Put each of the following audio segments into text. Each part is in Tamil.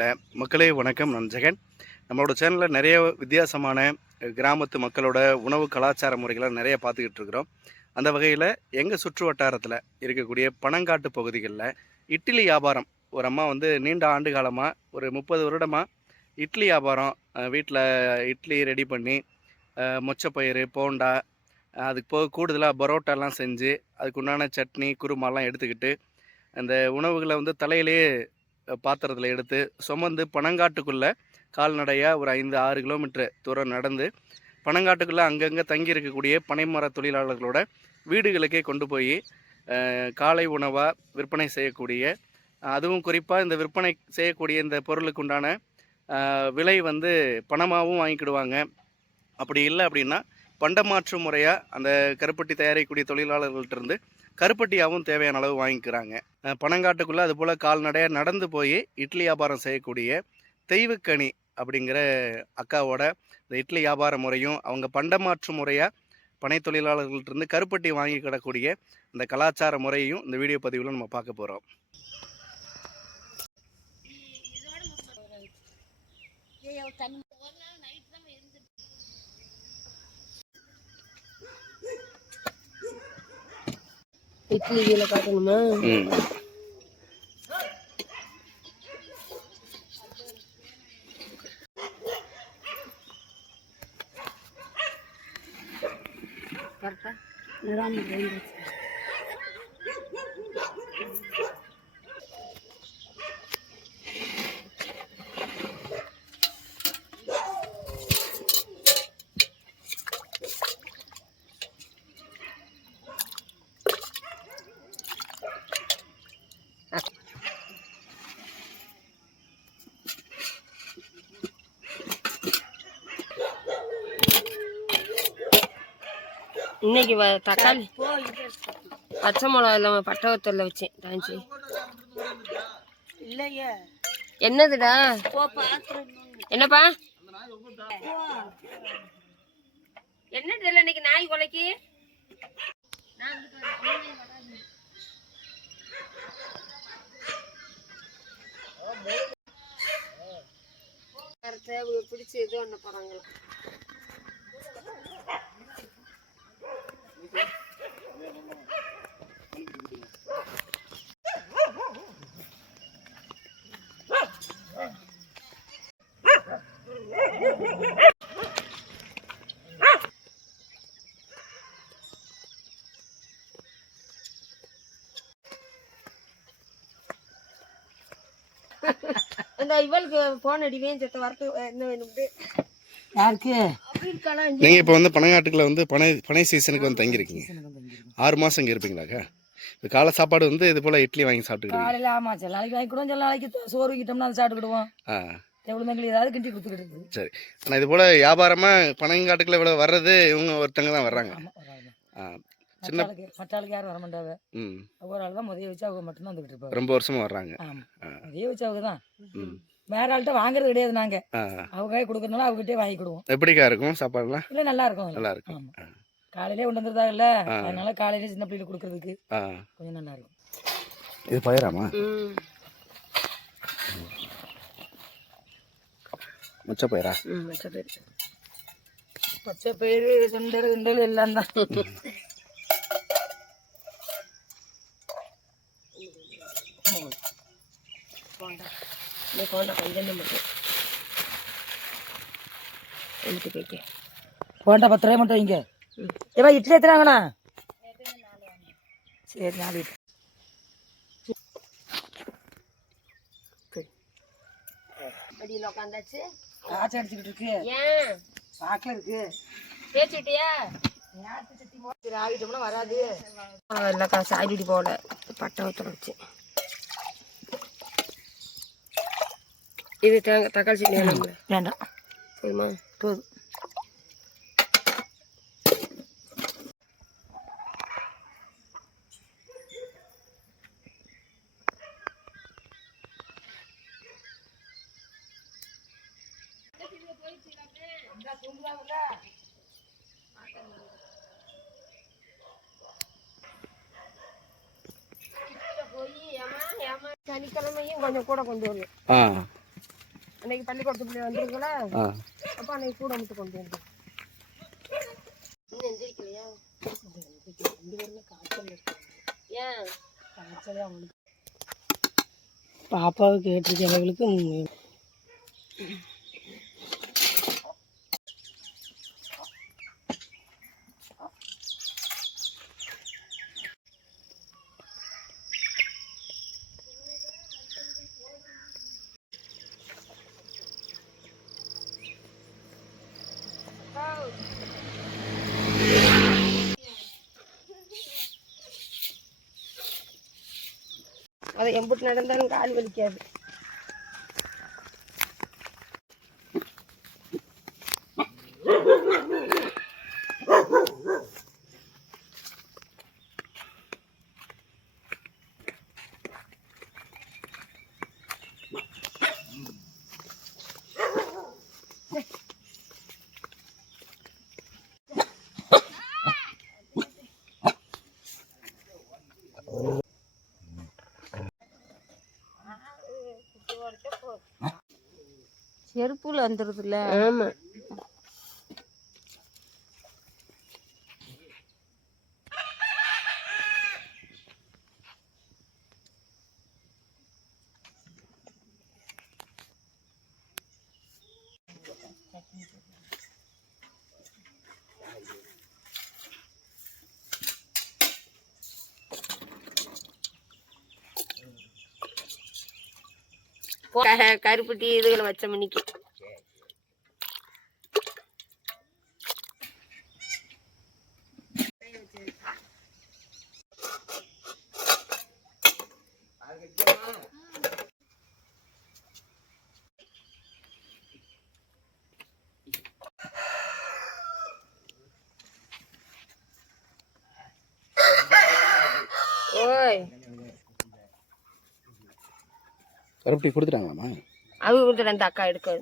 மக்களே வணக்கம். நான் ஜெகன். நம்மளோட சேனலில் நிறைய வித்தியாசமான கிராமத்து மக்களோட உணவு கலாச்சார முறைகளை நிறைய பார்த்துக்கிட்டு இருக்கிறோம். அந்த வகையில் எங்கள் சுற்று வட்டாரத்தில் இருக்கக்கூடிய பனங்காட்டு பகுதிகளில் இட்லி வியாபாரம் ஒரு அம்மா வந்து நீண்ட ஆண்டு காலமாக ஒரு 30 வருடமாக இட்லி வியாபாரம் வீட்டில் இட்லி ரெடி பண்ணி மொச்சப்பயிறு போண்டா அதுக்கு போக கூடுதலாக பரோட்டாலாம் செஞ்சு அதுக்கு உண்டான சட்னி குருமாலாம் எடுத்துக்கிட்டு அந்த உணவுகளை வந்து தலையிலேயே பாத்திரத்தில் எடுத்து சுமந்து பனங்காட்டுக்குள்ளே கால்நடையாக ஒரு 5-6 கிலோமீட்டர் தூரம் நடந்து பனங்காட்டுக்குள்ளே அங்கங்கே தங்கி இருக்கக்கூடிய பனைமர தொழிலாளர்களோட வீடுகளுக்கே கொண்டு போய் காலை உணவாக விற்பனை செய்யக்கூடிய, அதுவும் குறிப்பாக இந்த விற்பனை செய்யக்கூடிய இந்த பொருளுக்கு உண்டான விலை வந்து பணமாகவும் வாங்கிக்கிடுவாங்க. அப்படி இல்லை அப்படின்னா பண்டமாற்று முறையாக அந்த கருப்பட்டி தயாரிக்கக்கூடிய தொழிலாளர்கள்ட்டிருந்து கருப்பட்டியாகவும் தேவையான அளவு வாங்கிக்கிறாங்க. பனங்காட்டுக்குள்ளே அதுபோல் கால்நடையாக நடந்து போய் இட்லி வியாபாரம் செய்யக்கூடிய தெய்வக்கனி அப்படிங்கிற அக்காவோட இந்த இட்லி வியாபார முறையும் அவங்க பண்டமாற்று முறையாக பனை தொழிலாளர்கள்ட்டிருந்து கருப்பட்டி வாங்கி கிடக்கூடிய இந்த கலாச்சார முறையும் இந்த வீடியோ பதிவில் நம்ம பார்க்க போகிறோம். இட்லி இதில் காட்டணுமா? கரெக்டாக இன்னைக்கு தக்காளி பச்சை மிளகா இல்லாமல் பட்டவத்தில் வச்சேன் தாஞ்சி. இல்லையே என்னதுடா? என்னப்பா என்னது இல்லை இன்னைக்கு நாய் கொலைக்கு பிடிச்சி இது ஒன்று போகிறாங்களா? இந்த இவளுக்கு போன் அடிவேன் செத்த வரத்து என்ன வேணும்ட்டு யாருக்கு? நீங்கள் இப்போ வந்து பனங்காட்டுக்குள்ள வந்து பனை சீசனுக்கு வந்து தங்கியிருக்கீங்க. 6 மாதம் இங்கே இருப்பீங்களாக்கா? இப்போ காலை சாப்பாடு வந்து இது போல் இட்லி வாங்கி சாப்பிட்டுக்கிடுவோம். காலையில் ஆமாம், சில நாளைக்கு வாங்கிக்கிடுவோம், சில நாளைக்கு சோறு வைக்கிட்டோம்னா அதை சாப்பிட்டுக்கிடுவோம். எவ்வளோ ஏதாவது கிண்டி கொடுத்துக்கிட்டு. சரி. ஆனால் இது போல் வியாபாரமாக பனங்காட்டுக்குள்ள இவ்வளோ வர்றது இவங்க ஒருத்தங்க தான் வர்றாங்க. சின்ன மற்றாளுக்கு யாரும் வர மாட்டாங்க. ஒவ்வொரு ஆள் தான் முதைய வச்சு அவங்க மட்டும்தான் வந்துக்கிட்டு இருப்பாங்க. ரொம்ப வருஷமாக வர்றாங்க. முதைய வச்சு அவங்க தான். வேற ஆள்கிட்ட வாங்குறது கிடையாது. நாங்கள் அவங்க கொடுக்கறதுனால அவங்ககிட்டே வாங்கிக்கிடுவோம். எப்படிக்கா இருக்கும் சாப்பாடுலாம்? இல்லை நல்லா இருக்கும். நல்லா இருக்கும். காலையிலே கொண்டு வந்துருதா இல்லை, அதனால காலையிலே சின்ன பிள்ளைகளுக்கு கொடுக்கறதுக்கு கொஞ்சம் நல்லா இருக்கும். இது பயிராமா? மொச்சப்பயிரா? மொச்சப்பயிறு, மொச்சப்பயிறு, சுண்டல் கிண்டல் எல்லாம் தான். போண்டா கொஞ்சம் மட்டும் போண்டா 10 ரூபாய் மட்டும் வைங்க. ஏவா இட்லி எத்தனாங்கண்ணா? சரி 4 இட்லி. அடியில் உட்காந்தாச்சு. காய்ச்சி அடிச்சுக்கிட்டு இருக்கு. ஏன் பாக்கில் இருக்கு பேச்சுட்டியா? ஆகிட்டோம்னா வராது. எல்லாம் காசு ஆகிட்டு போகல. பட்டவத்தில் வச்சு இது தக்காளி சட்னி வேண்டாம். சரிம்மா போதும். போய் சனிக்கிழமையும் கொஞ்சம் கூட கொண்டு வருவேன். அன்னைக்கு பள்ளிக்கூடத்துக்கு வந்துருங்களா ஆ அப்போ அன்னைக்கு கூட மட்டும் கொண்டு வந்து இன்னும் எந்திரிக்கலையா காய்ச்சல் ஏன் காய்ச்சலே அவனுக்கு பாப்பாவுக்கு கேட்டிருக்க அளவுக்கு அதை எம்பிட்டு நடந்தாலும் கால் வலிக்காது. செருப்புல வந்துருதுல்ல. ஆமா கருப்பட்டி இதுகளை வச்ச மணிக்கு ஓய் கருப்பட்டி கொடுத்துட்டாங்களாம்மா? அவங்க கொடுத்துட்டு அந்த அக்கா எடுக்காது.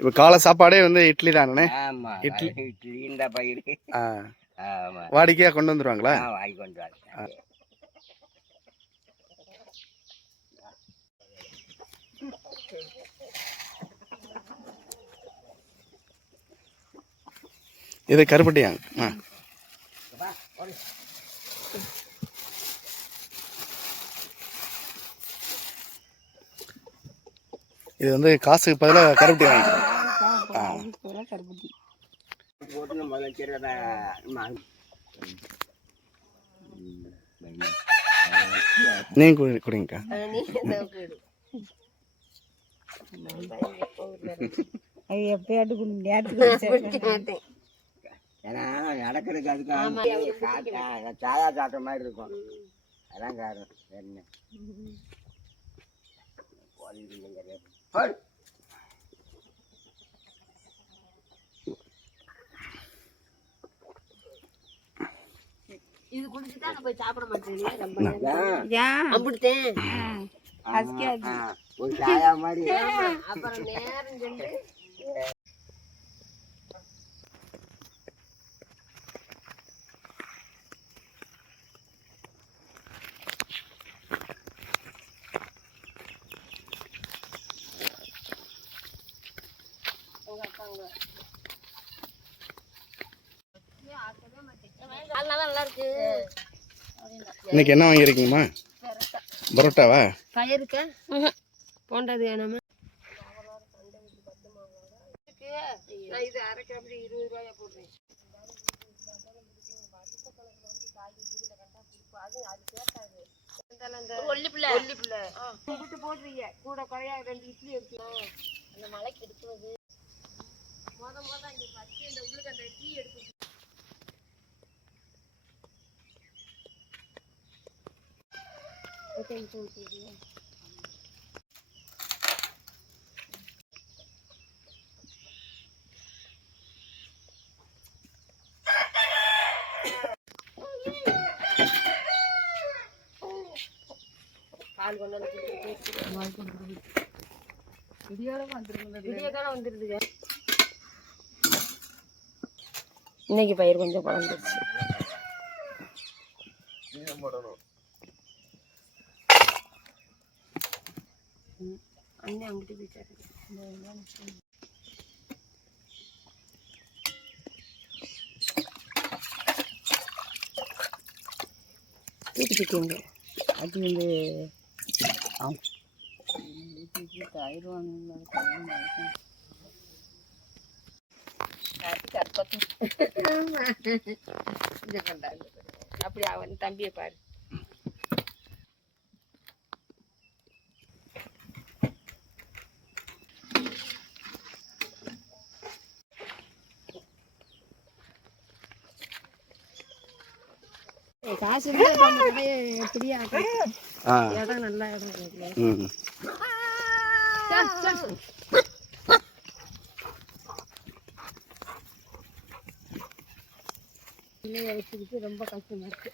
இப்போ காலை சாப்பாடே வந்து இட்லி தானே? ஆமா இட்லி இட்லி இந்த பயிர் ஆமா வாடிக்கையாக கொண்டு வந்துடுவாங்களா? வாங்கி கொண்டு வரேன். இது கருப்பட்டியாங்க. இது வந்து காசுக்கு பதிலாக கருப்பட்டி வாங்கிக்கிறோம். கருப்பட்டி போட்டு நம்ம வச்சிருக்கா நீங்கள் குடிங்கக்கா. அது எப்பயாட்டு நேரத்துக்கு ஏன்னா நடக்கிறதுக்கு அதுக்கு சாதா சாப்பிட்ற மாதிரி இருக்கும். அதான் காரணம். என்ன இது குடிச்சுதான் நான் போய் சாப்பிட மாட்டேன். அப்படித்தேன் ஒரு சாயா மாதிரி அப்புறம் நேரம் சென்று நல்லா இருக்கு. இன்னைக்கு என்ன வாங்கியிருக்கீங்கம்மா? பரோட்டாவா? பயிருக்கா போண்டது வேணாமா? இது அரைக்க அப்படி 20 ரூபாயா போடுறேன். போடுறீங்க கூட குறையா 2 இட்லி எடுக்கணும். அந்த மலைக்கு எடுக்கிறது மொத அங்க பச்சை இந்த உள்ளுக்கு அந்த டீ எடுத்து பால் கொண்டு வந்து விடிய காலம் வந்துருதுங்க. இன்னைக்கு பயிர் கொஞ்சம் குழந்துருச்சு. அண்ணன் அங்கிட்டு போயிட்டாரு. தூக்கிட்டு அது வந்து தயிர் அப்படி அவன் தம்பியை பாரு. காசு எப்படியா இடம் நல்லா இடம் வச்சுக்கிட்டு ரொம்ப கஷ்டமா இருக்கு.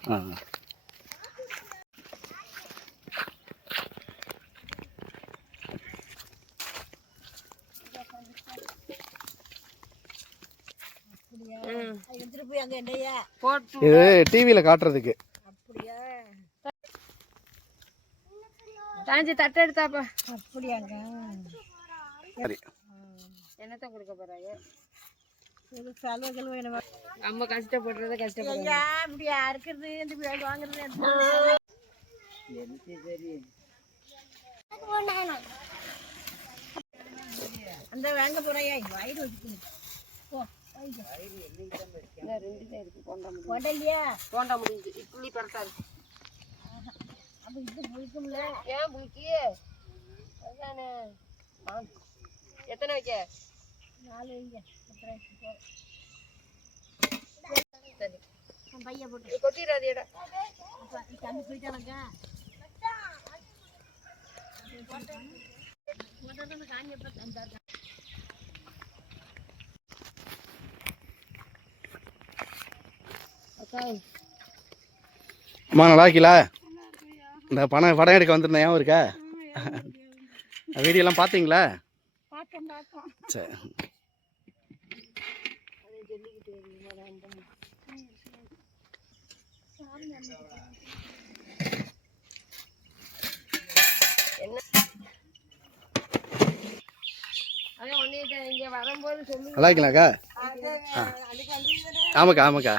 இது டிவியில காட்டுறதுக்கு. தாஞ்சி தட்டை எடுத்தாப்பா. அப்படியாங்க? சரி. என்னத்த கொடுக்க போறாங்க? செலவுகள் வேணும். நம்ம கஷ்டப்படுறத கஷ்டப்படுறோம். இப்படி அறுக்கிறது இந்த வாங்குறது அந்த வாங்க போறாயா வயிறு வச்சுக்கணும். போண்டா முடிஞ்சு இட்லி பரட்டா இருக்கு. ஏன் புளிக்கு அதுதானே. எத்தனை வைக்க? 4 வைங்க. சரி பையன் போட்டு கொட்டிடாது இடம். தண்ணி போயிட்டானாங்க. அம்மா நல்லா இருக்கீங்களா? இந்த படம் எடுக்க வந்திருந்தேன், ஏன் இருக்கா? வீடியோலாம் பார்த்தீங்களா? சரி. இங்க வரும்போது சொல்லு. நல்லா இருக்கீங்களாக்கா? ஆமாக்கா ஆமாக்கா.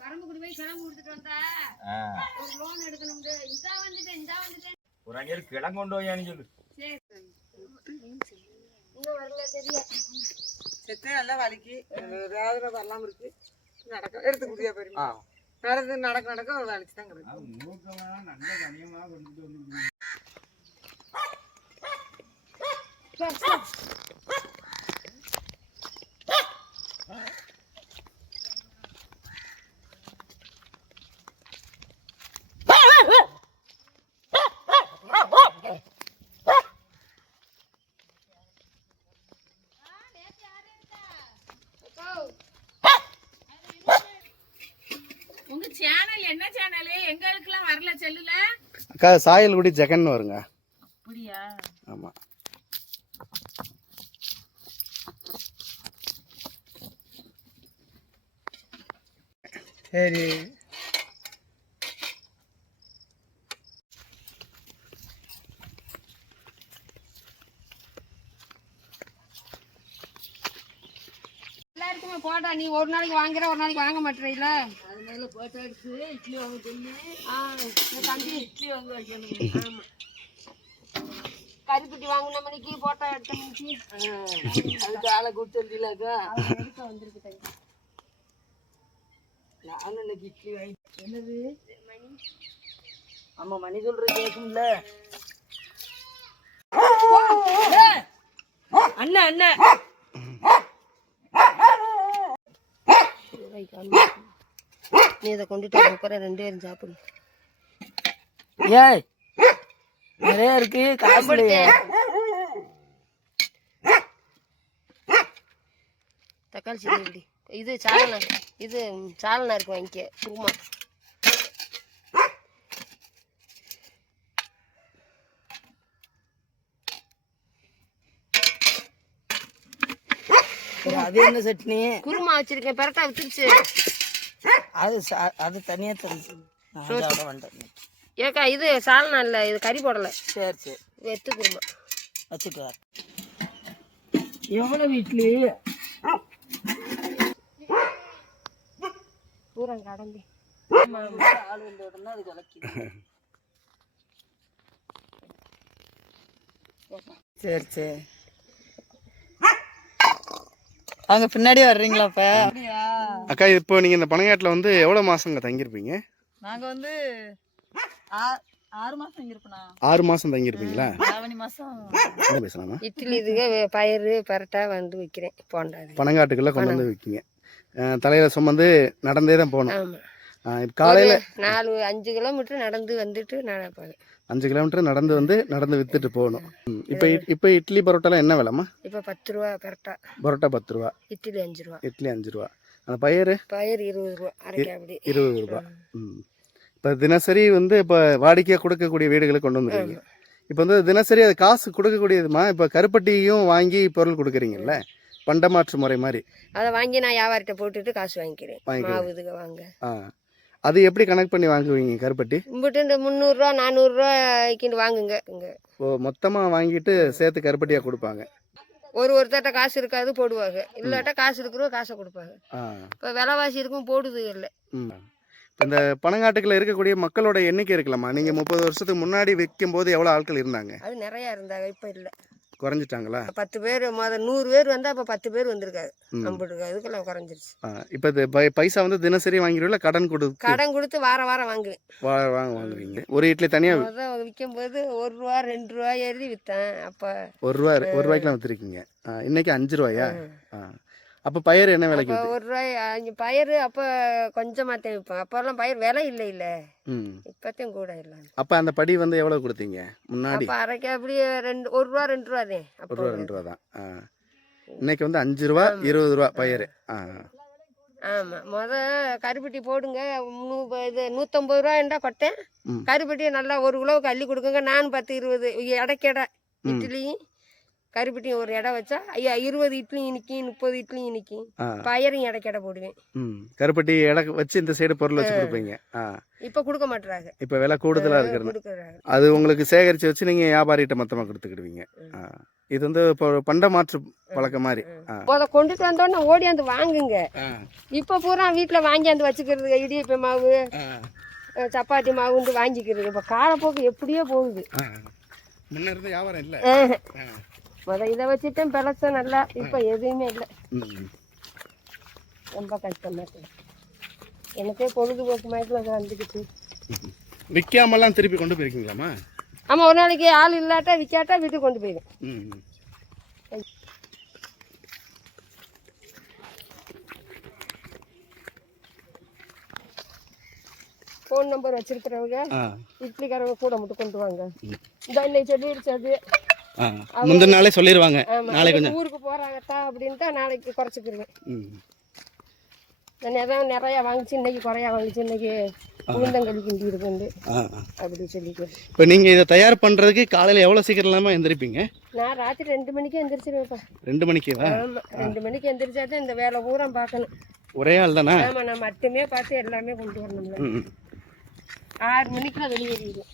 பரம்புக்குடி போய் கிளம்பு கொடுத்துட்டு வந்தா ஒரு லோன் எடுக்கணும். இந்தா வந்துட்டேன் ஒரு அங்கே கிளம்பு கொண்டு போயான்னு சொல்லு. இன்னும் வரல. சரியா செத்து நல்லா வலிக்கு வேதனை வரலாம இருக்கு. நடக்க எடுத்து குடியா போயிருங்க. நடந்து நடக்க வலிச்சு தான் கிடக்கு. நல்ல கனியமா கொண்டுட்டு வந்து உங்க சேனல் என்ன சேனல்? எங்களுக்குலாம் வரல செல்லுல. அக்கா சாயல்குடி ஜெகன் வருங்க. அப்படியா? ஆமா. சரி எல்லாருக்குமே போட்டா நீ ஒரு நாளைக்கு வாங்குற ஒரு நாளைக்கு வாங்க மாட்டேறீல. அதனால போட்டோ எடுத்து இட்லி வாங்க சொல்லி தம்பி இட்லி வாங்க வைக்கணும். ஆமா கறிக்குட்டி வாங்கின மணிக்கு போட்டோ எடுத்த மணிக்கு அதுக்கு ஆளை கொடுத்துருக்கீங்களாக்கா எடுக்க வந்திருக்கு தம்பி. நானும் இன்னைக்கு இட்லி வாங்கி என்னது மணி. ஆமா மணி சொல்றது கேட்கும்ல. அண்ணா அண்ணா நீ இதை கொண்டுட்டு உட்கார 2 பேரும் சாப்பிடு. ஏய் நிறைய இருக்கு காசு. தக்காளி சட்னி இது சாலனா, இது சாலனா இருக்கு வாங்கிக்க குருமா. அது என்ன சட்னி? குருமா வச்சிருக்கேன், பரோட்டா வித்துருச்சு. அது தனியா தந்துச்சு. ஏக்கா இது சாலனா இல்லை, இது கறி போடலை. சரி சரி, வெத்து குருமா வச்சுட்டு வர. எவ்வளவு இட்லி? பூரா கடம்பி ஆள் வந்த உடனே அது கலக்கி. சரி சரி, அங்க பின்னாடி வர்றீங்களாப்பா? அக்கா இப்போ நீங்கள் இந்த பனங்காட்டில் வந்து எவ்வளோ மாதங்க தங்கியிருப்பீங்க? நாங்க வந்து 6 மாசம் இங்கிருப்போண்ணா. 6 மாதம் தங்கியிருப்பீங்களா? ஆவணி மாசம். என்ன பேசலாமா? இட்லி இதுக்கு பயிறு பரோட்டா வந்து விற்கிறேன். போண்டா பனங்காட்டுக்குள்ளே கொண்டு வந்து விற்கிங்க. தலையில் சுமந்து நடந்தே தான் போகணும். ஆமாம். இப்போ காலையில் 5 கிலோமீட்டர் நடந்து வந்துட்டு நடப்பேன். 5 கிலோமீட்டர் நடந்து வந்து நடந்து விற்றுட்டு போகணும். இப்போ இட்லி பரோட்டாலாம் என்ன விலைம்மா? இப்போ 10 ரூபா பரோட்டா. பரோட்டா 10 ரூபா, இட்லி 5 ரூபா. இட்லி 5 ரூபா. அந்த பயிறு 20 ரூபா, அரைக்கா அப்படி 20 ரூபா. இப்போ தினசரி வந்து இப்போ வாடிக்கையாக கொடுக்கக்கூடிய வீடுகளுக்கு கொண்டு வந்துருக்கீங்க. இப்போ வந்து தினசரி அது காசு கொடுக்கக்கூடியதுமா? இப்போ கருப்பட்டியும் வாங்கி பொருள் கொடுக்குறீங்கல்ல, பண்டமாற்று முறை மாதிரி. அதை வாங்கி நான் வியாபாரிட்ட போட்டுட்டு காசு வாங்கிக்கிறேன். மாவு இதுக்கு வாங்க. அது எப்படி கனெக்ட் பண்ணி வாங்குவீங்க கருப்பட்டி? இம்பிட்டு இந்த 300 ரூபா 400 ரூபாய்க்கு வாங்குங்க. இங்கே மொத்தமாக வாங்கிட்டு சேர்த்து கருப்பட்டியாக கொடுப்பாங்க. ஒருத்தர்கிட்ட காசு இருக்காது போடுவாங்க, இல்லாட்டா காசு இருக்கிறோம் காசை கொடுப்பாங்க. இப்போ விலைவாசி இருக்கும் போடுது இல்லை. இந்த பனங்காட்டுக்குள்ள இருக்கக்கூடிய மக்களோட எண்ணிக்கை இருக்கலாமா? நீங்கள் 30 வருஷத்துக்கு முன்னாடி விற்கும் போது எவ்வளோ ஆட்கள் இருந்தாங்க? அது நிறையா இருந்தாங்க, இப்போ இல்லை, குறைஞ்சிட்டாங்களா? 10 பேர் 100 பேர் வந்தால் இப்போ 10 பேர் வந்திருக்காது. அதுக்கெல்லாம் குறைஞ்சிருச்சு. இப்போ இது பைசா வந்து தினசரி வாங்கிடுவீங்களா கடன் கொடுத்து வாரம் வாங்குவேன். வாங்குவீங்க. ஒரு இட்லி தனியாக விற்கும் போது 1 ரூபா 2 ரூபா எழுதி விற்றேன். அப்போ 1 ரூபாய்க்குலாம் விற்றுருக்கீங்க. இன்னைக்கு 5 ரூபாயா? அப்போ பயிர் என்ன விலைக்கு? 1 ரூபாய் பயிர் அப்போ கொஞ்சமாக தான் விற்பேன். அப்போல்லாம் பயிர் விலை இல்லை இல்லை, இப்போத்தையும் கூட இல்லை. அப்போ அந்த படி வந்து எவ்வளோ கொடுத்தீங்க முன்னாடி? அப்போ அரைக்க அப்படியே 1 ரூபா 2 ரூபா தான். 1 ரூபா 2 ரூபா தான். இன்னைக்கு வந்து 5 ரூபா 20 ரூபா பயிர். ஆமாம். கருப்பட்டி போடுங்க. இது 150 ரூபாண்டா கொட்டேன். கருப்பட்டியை நல்லா 1 கிலோவுக்கு அள்ளி கொடுக்குங்க. நான் 10 20 இடைக்கடை இட்லியும் கருப்பட்டியும் ஒரு இடம் வச்சா 20 இட்லியும் நிற்கும், 30 இட்லியும் நிற்கும். பயிரையும் இடைக்கடை போடுவேன். கருப்பட்டி இட வச்சு இந்த சைடு பொருள் வச்சு கொடுப்பீங்க. இப்போ கொடுக்க மாட்டுறாங்க, இப்போ விலை கூடுதலாக இருக்கிறது. அது உங்களுக்கு சேகரித்து வச்சு நீங்கள் வியாபாரிகிட்ட மொத்தமாக கொடுத்துக்கிடுவீங்க. இது வந்து இப்போ பண்டமாற்று பழக்கம் மாதிரி. கொண்டுட்டு வந்தோடனே ஓடியாந்து வாங்குங்க. இப்போ பூரா வீட்டில் வாங்கியாந்து வச்சுக்கிறது. இடியப்ப மாவு சப்பாத்தி மாவுன்னு வாங்கிக்கிறது. இப்போ காலப்போக்கு எப்படியோ போகுது. முன்ன இருந்த வியாபாரம் இல்லை. இதை வச்சுட்டேன் பிழைச்ச நல்லா. இப்போ எதுவுமே இல்லை, ரொம்ப கஷ்டமா இருக்கு. எனக்கே பொழுதுபோக்கு மாதிரி வந்துக்கிட்டு. விற்காமலாம் திருப்பி கொண்டு போயிருக்கீங்களாம்மா? ஆமாம், ஒரு நாளைக்கு ஆள் இல்லாட்டா விற்காட்டா வீட்டுக்கு கொண்டு போயிடும். ஃபோன் நம்பர் வச்சிருக்கிறவங்க இட்லிக்காரவங்க கூட மட்டும் கொண்டு வாங்க. இந்த இன்னைக்கு சொல்லிடுச்சு, முந்தின நாளே சொல்லிடுவாங்க. நாளைக்கு கொஞ்சம் ஊருக்கு போகிறாங்கட்டா அப்படின்ட்டு நாளைக்கு குறைச்சிக்கிருவேன். நான் நிறையா வாங்கிச்சு, இன்னைக்கு குறையா வாங்கிச்சு, இன்னைக்கு உளுந்தங்களி கிண்டி இருக்கு அப்படி சொல்லிக்கிறேன். இப்போ நீங்கள் இதை தயார் பண்ணுறதுக்கு காலையில் எவ்வளோ சீக்கிரம் இல்லாமல் எந்திரிப்பீங்க? நான் ராத்திரி 2 மணிக்கு எந்திரிச்சிருவேன்ப்பா. 2 மணிக்கா? ஆமாம், 2 மணிக்கு எந்திரிச்சா தான் இந்த வேலை பூரா பார்க்கணும். ஒரே ஆள் தானே? ஆமாம், நான் மட்டுமே பார்த்து எல்லாமே கொண்டு வரணும்ல. 6 மணிக்கு வெளியேறிடுவேன்.